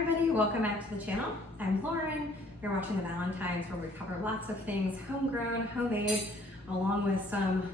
everybody, welcome back to the channel. I'm Lauren. You're watching the Valentine's where we cover lots of things homegrown, homemade, along with some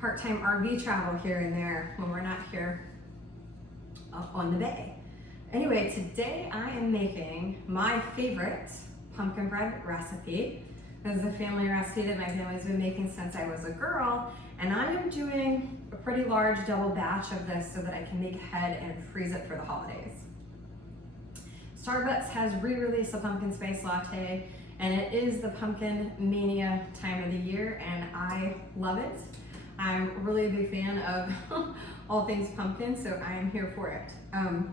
part-time RV travel here and there when we're not here on the bay. Anyway, today I am making my favorite pumpkin bread recipe. This is a family recipe that my family's been making since I was a girl, and I am doing a pretty large double batch of this so that I can make ahead and freeze it for the holidays. Starbucks has re-released a pumpkin spice latte, and it is the pumpkin mania time of the year, and I love it. I'm really a big fan of all things pumpkin, so I am here for it. I'm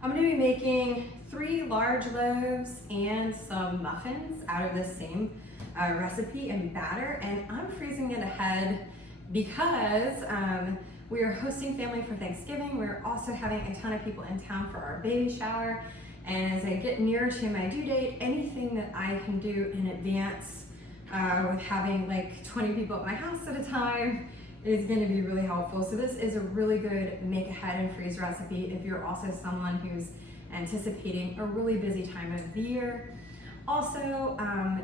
gonna be making 3 large loaves and some muffins out of this same recipe and batter, and I'm freezing it ahead because we are hosting family for Thanksgiving. We're also having a ton of people in town for our baby shower, and as I get nearer to my due date, anything that I can do in advance with having like 20 people at my house at a time is going to be really helpful. So this is a really good make ahead and freeze recipe if you're also someone who's anticipating a really busy time of the year. Also,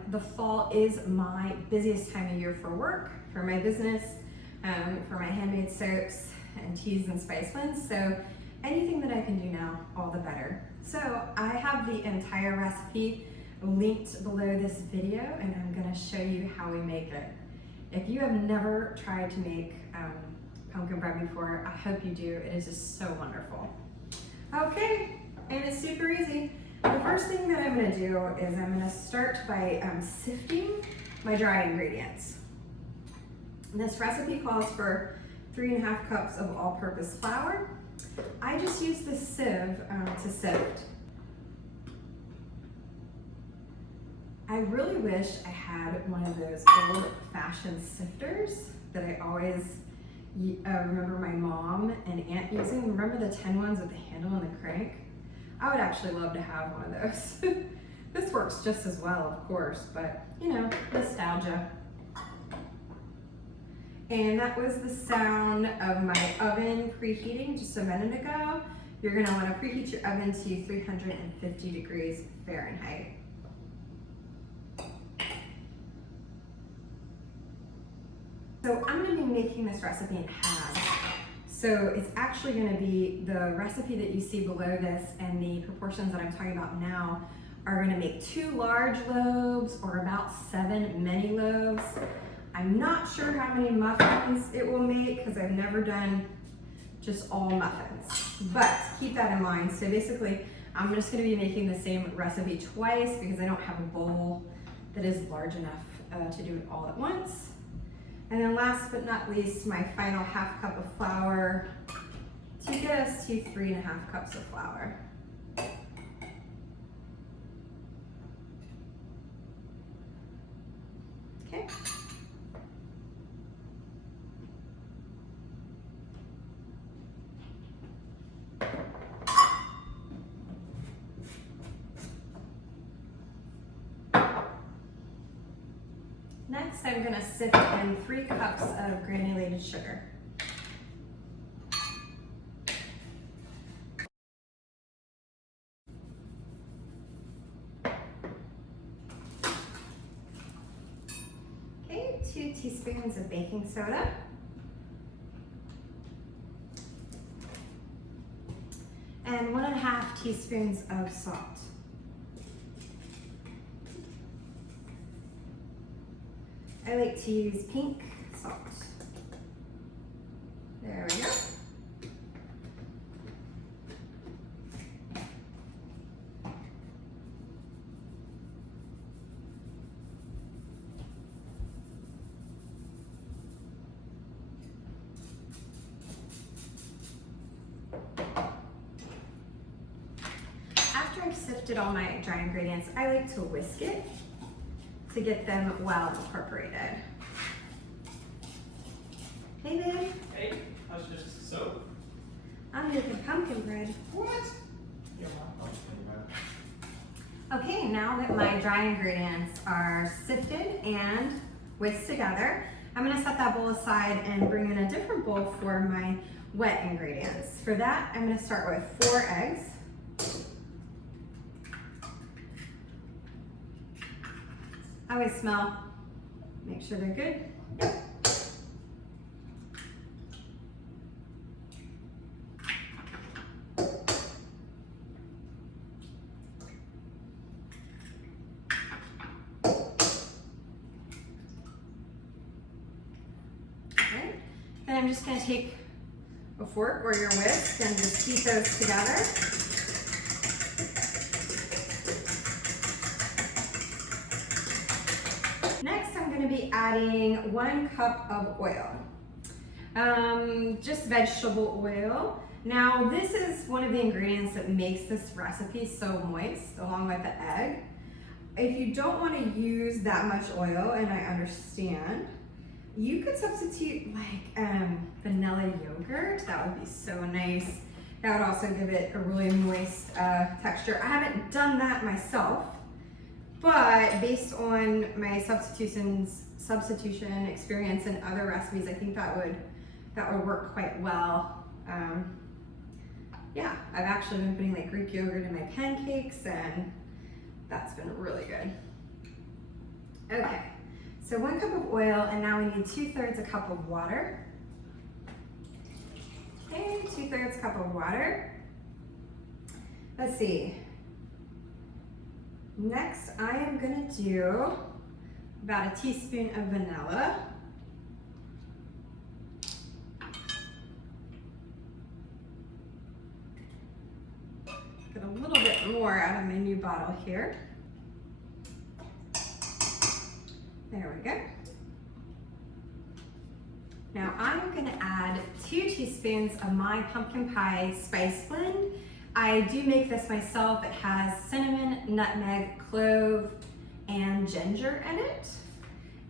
the fall is my busiest time of year for work, for my business, for my handmade soaps and teas and spice blends. So anything that I can do now, all the better. So I have the entire recipe linked below this video, and I'm going to show you how we make it. If you have never tried to make pumpkin bread before, I hope you do. It is just so wonderful. Okay, and it's super easy. The first thing that I'm going to do is I'm going to start by sifting my dry ingredients. This recipe calls for 3.5 cups of all-purpose flour. I just use the sieve to sift. I really wish I had one of those old-fashioned sifters that I always remember my mom and aunt using. Remember the tin ones with the handle and the crank? I would actually love to have one of those. This works just as well, of course, but you know, nostalgia. And that was the sound of my oven preheating just a minute ago. You're gonna wanna preheat your oven to 350 degrees Fahrenheit. So I'm gonna be making this recipe in halves. So it's actually gonna be the recipe that you see below this, and the proportions that I'm talking about now are gonna make 2 large loaves or about 7 mini loaves. I'm not sure how many muffins it will make because I've never done just all muffins, but keep that in mind. So basically, I'm just gonna be making the same recipe twice because I don't have a bowl that is large enough to do it all at once. And then last but not least, my final 1/2 cup of flour to get us to 3.5 cups of flour. Okay. Next, I'm going to sift in 3 cups of granulated sugar. Okay, 2 teaspoons of baking soda. And 1.5 teaspoons of salt. I like to use pink salt. There we go. After I've sifted all my dry ingredients, I like to whisk it to get them well incorporated. Hey babe. Hey, I was just soap. I'm making pumpkin bread. What? Yeah, Okay, now that my dry ingredients are sifted and whisked together, I'm gonna set that bowl aside and bring in a different bowl for my wet ingredients. For that, I'm gonna start with 4 eggs. I always smell, make sure they're good. Then I'm just going to take a fork or your whisk and just beat those together. Next, I'm going to be adding 1 cup of oil, just vegetable oil. Now, this is one of the ingredients that makes this recipe so moist, along with the egg. If you don't want to use that much oil, and I understand, you could substitute like vanilla yogurt. That would be so nice. That would also give it a really moist texture. I haven't done that myself, but based on my substitution experience in other recipes, I think that would work quite well. Yeah, I've actually been putting like Greek yogurt in my pancakes, and that's been really good. Okay. So 1 cup of oil, and now we need 2/3 a cup of water. Okay, 2/3 cup of water. Let's see. Next, I am gonna do about a teaspoon of vanilla. Get a little bit more out of my new bottle here. There we go. Now I'm gonna add 2 teaspoons of my pumpkin pie spice blend. I do make this myself. It has cinnamon, nutmeg, clove, and ginger in it.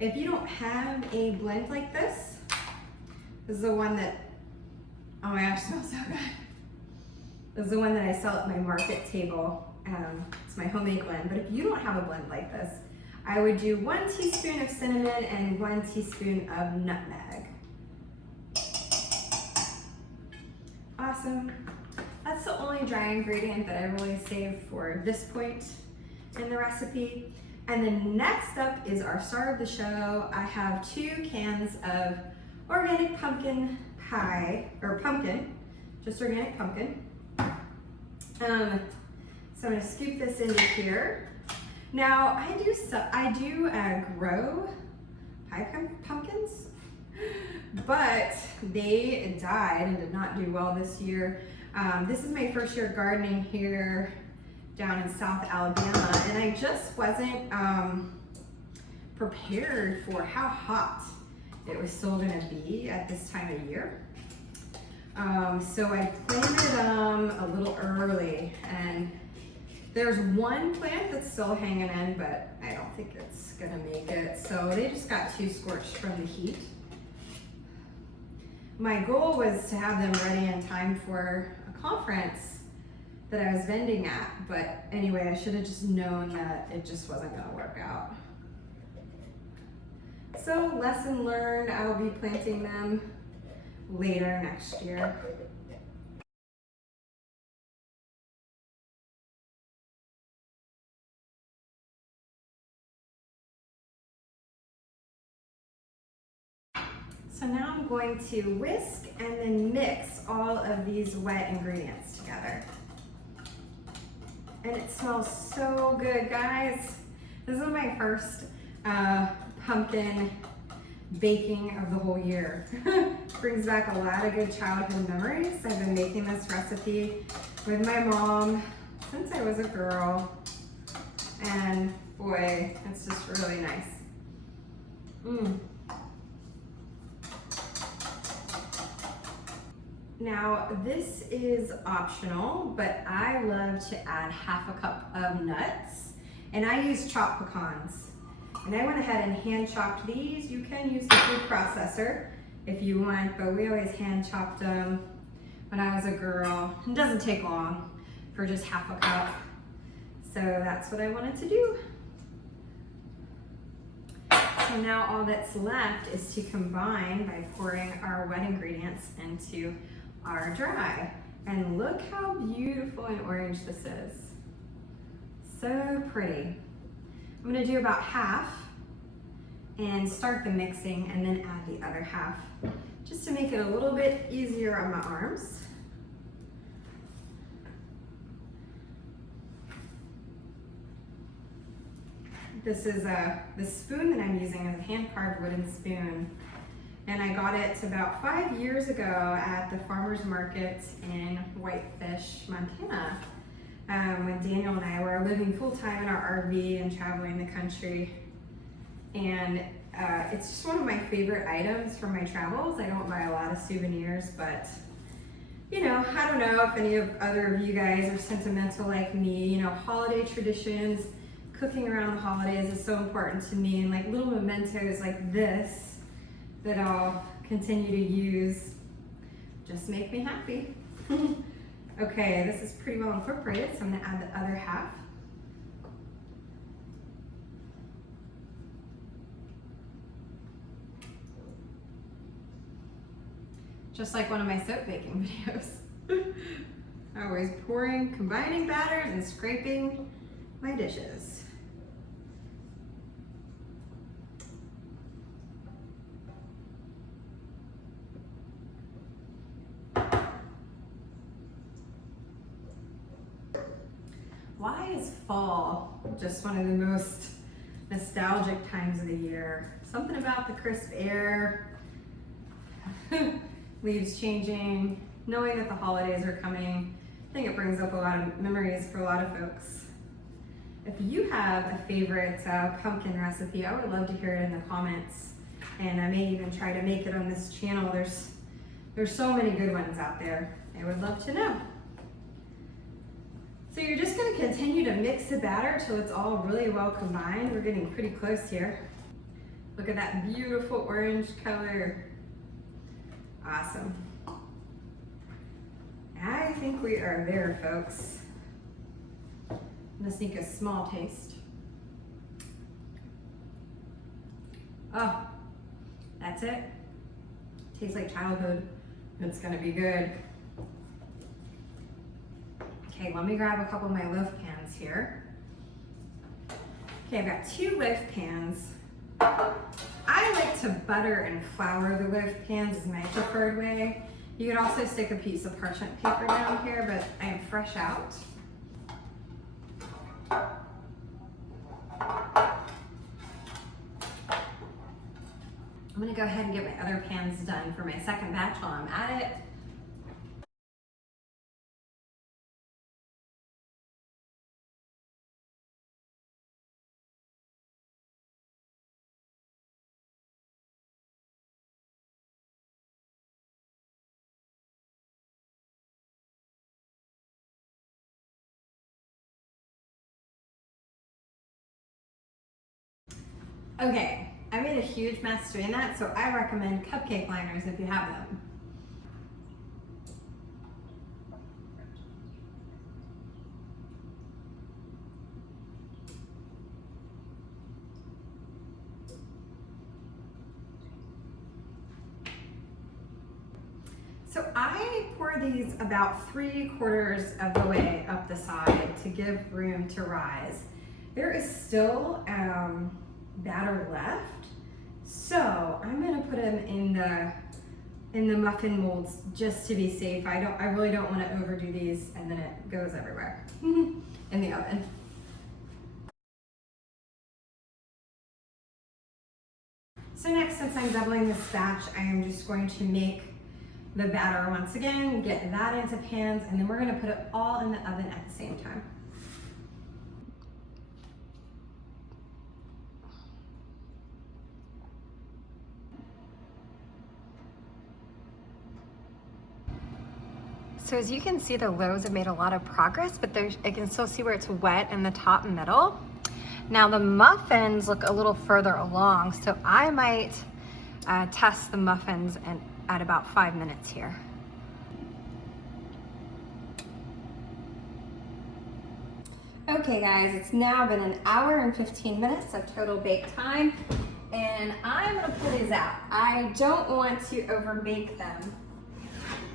If you don't have a blend like this is the one that, oh my gosh, smells so good. This is the one that I sell at my market table. It's my homemade blend, but if you don't have a blend like this, I would do 1 teaspoon of cinnamon and 1 teaspoon of nutmeg. Awesome. That's the only dry ingredient that I really save for this point in the recipe. And then next up is our star of the show. I have 2 cans of organic pumpkin pie, or pumpkin, just organic pumpkin. So I'm gonna scoop this into here. Now, I do grow pie pumpkins, but they died and did not do well this year. This is my first year gardening here down in South Alabama, and I just wasn't prepared for how hot it was still gonna be at this time of year. So I planted them a little early, and there's 1 plant that's still hanging in, but I don't think it's gonna make it. So they just got too scorched from the heat. My goal was to have them ready in time for a conference that I was vending at, but anyway, I should have just known that it just wasn't gonna work out. So lesson learned, I will be planting them later next year. So now I'm going to whisk and then mix all of these wet ingredients together. And it smells so good, guys. This is my first pumpkin baking of the whole year. Brings back a lot of good childhood memories. I've been making this recipe with my mom since I was a girl. And boy, it's just really nice. Now, this is optional, but I love to add 1/2 cup of nuts, and I use chopped pecans. And I went ahead and hand chopped these. You can use the food processor if you want, but we always hand chopped them when I was a girl. It doesn't take long for just 1/2 cup. So that's what I wanted to do. So now all that's left is to combine by pouring our wet ingredients into our dry. And look how beautiful and orange this is. So pretty. I'm gonna do about half and start the mixing and then add the other half, just to make it a little bit easier on my arms. This is the spoon that I'm using is a hand-carved wooden spoon, and I got it about 5 years ago at the farmer's market in Whitefish, Montana, when Daniel and I were living full-time in our RV and traveling the country. And it's just one of my favorite items for my travels. I don't buy a lot of souvenirs, but you know, I don't know if any of other of you guys are sentimental like me. You know, holiday traditions, cooking around the holidays is so important to me, and like little mementos like this that I'll continue to use just make me happy. Okay, this is pretty well incorporated, so I'm gonna add the other half. Just like one of my soap baking videos. Always pouring, combining batters and scraping my dishes. Why is fall just one of the most nostalgic times of the year? Something about the crisp air, leaves changing, knowing that the holidays are coming. I think it brings up a lot of memories for a lot of folks. If you have a favorite pumpkin recipe, I would love to hear it in the comments, and I may even try to make it on this channel. There's so many good ones out there. I would love to know. So you're just going to continue to mix the batter till it's all really well combined. We're getting pretty close here. Look at that beautiful orange color. Awesome. I think we are there, folks. I'm gonna sneak a small taste. Oh, that's it. Tastes like childhood. It's gonna be good. Okay, let me grab a couple of my loaf pans here. Okay, I've got 2 loaf pans. I like to butter and flour the loaf pans is my preferred way. You could also stick a piece of parchment paper down here, but I am fresh out. I'm gonna go ahead and get my other pans done for my second batch while I'm at it. Okay, I made a huge mess doing that, so I recommend cupcake liners if you have them. So I pour these about 3/4 of the way up the side to give room to rise. There is still batter left, so I'm gonna put them in the muffin molds just to be safe. I really don't want to overdo these and then it goes everywhere in the oven. So next, since I'm doubling this batch, I am just going to make the batter once again, get that into pans, and then we're gonna put it all in the oven at the same time. So as you can see, the loaves have made a lot of progress, but I can still see where it's wet in the top and middle. Now the muffins look a little further along, so I might test the muffins at about 5 minutes here. Okay guys, it's now been 1 hour and 15 minutes of total bake time, and I'm gonna pull these out. I don't want to over bake them.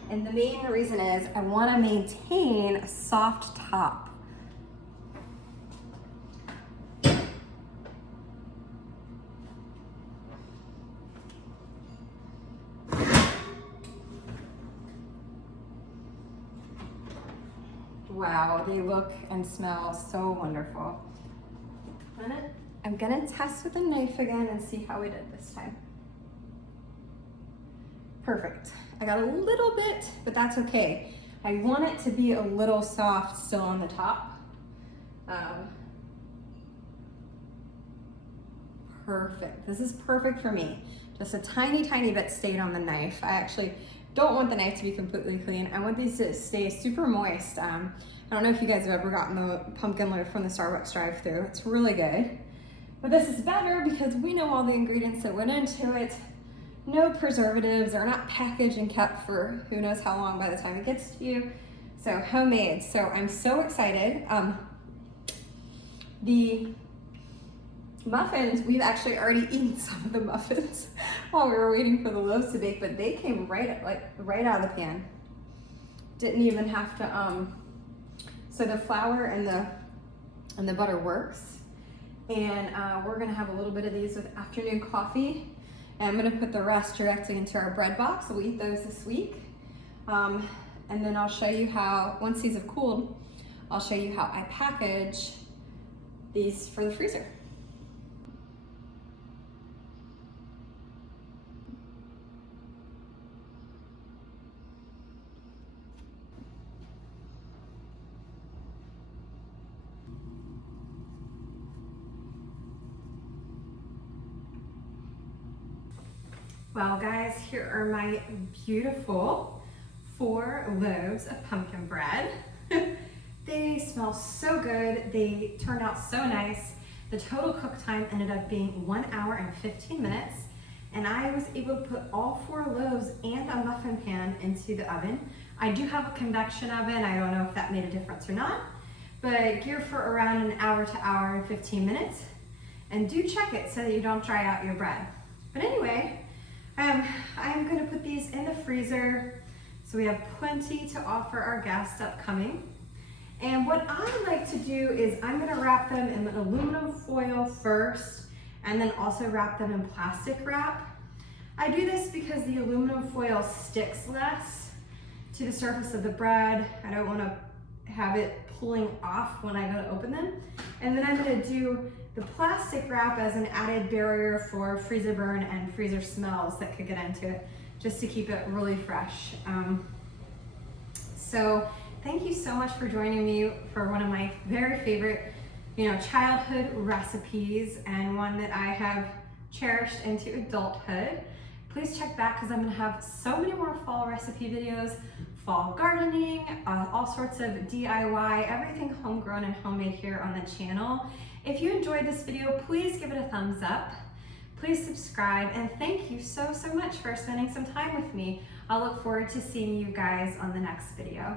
And the main reason is I want to maintain a soft top. Wow, they look and smell so wonderful. I'm gonna test with a knife again and see how we did this time. Perfect. I got a little bit, but that's okay. I want it to be a little soft still on the top. Perfect. This is perfect for me. Just a tiny, tiny bit stayed on the knife. I actually don't want the knife to be completely clean. I want these to stay super moist. I don't know if you guys have ever gotten the pumpkin loaf from the Starbucks drive-thru. It's really good. But this is better because we know all the ingredients that went into it. No preservatives, they're not packaged and kept for who knows how long by the time it gets to you. So homemade, so I'm so excited. The muffins, we've actually already eaten some of the muffins while we were waiting for the loaves to bake, but they came right out of the pan. Didn't even have to, so the flour and the butter works. And we're gonna have a little bit of these with afternoon coffee. And I'm gonna put the rest directly into our bread box. We'll eat those this week. And then I'll show you how, once these have cooled, I'll show you how I package these for the freezer. Well guys, here are my beautiful 4 loaves of pumpkin bread. They smell so good. They turned out so nice. The total cook time ended up being 1 hour and 15 minutes. And I was able to put all 4 loaves and a muffin pan into the oven. I do have a convection oven. I don't know if that made a difference or not, but geared for around 1 hour to hour and 15 minutes. And do check it so that you don't dry out your bread. But anyway, I'm gonna put these in the freezer so we have plenty to offer our guests upcoming. And what I like to do is I'm gonna wrap them in aluminum foil first and then also wrap them in plastic wrap. I do this because the aluminum foil sticks less to the surface of the bread. I don't wanna have it pulling off when I go to open them. And then I'm gonna do the plastic wrap as an added barrier for freezer burn and freezer smells that could get into it, just to keep it really fresh. So thank you so much for joining me for one of my very favorite, childhood recipes, and one that I have cherished into adulthood. Please check back because I'm gonna have so many more fall recipe videos, fall gardening, all sorts of DIY, everything homegrown and homemade here on the channel. If you enjoyed this video, please give it a thumbs up. Please subscribe, and thank you so much for spending some time with me. I'll look forward to seeing you guys on the next video.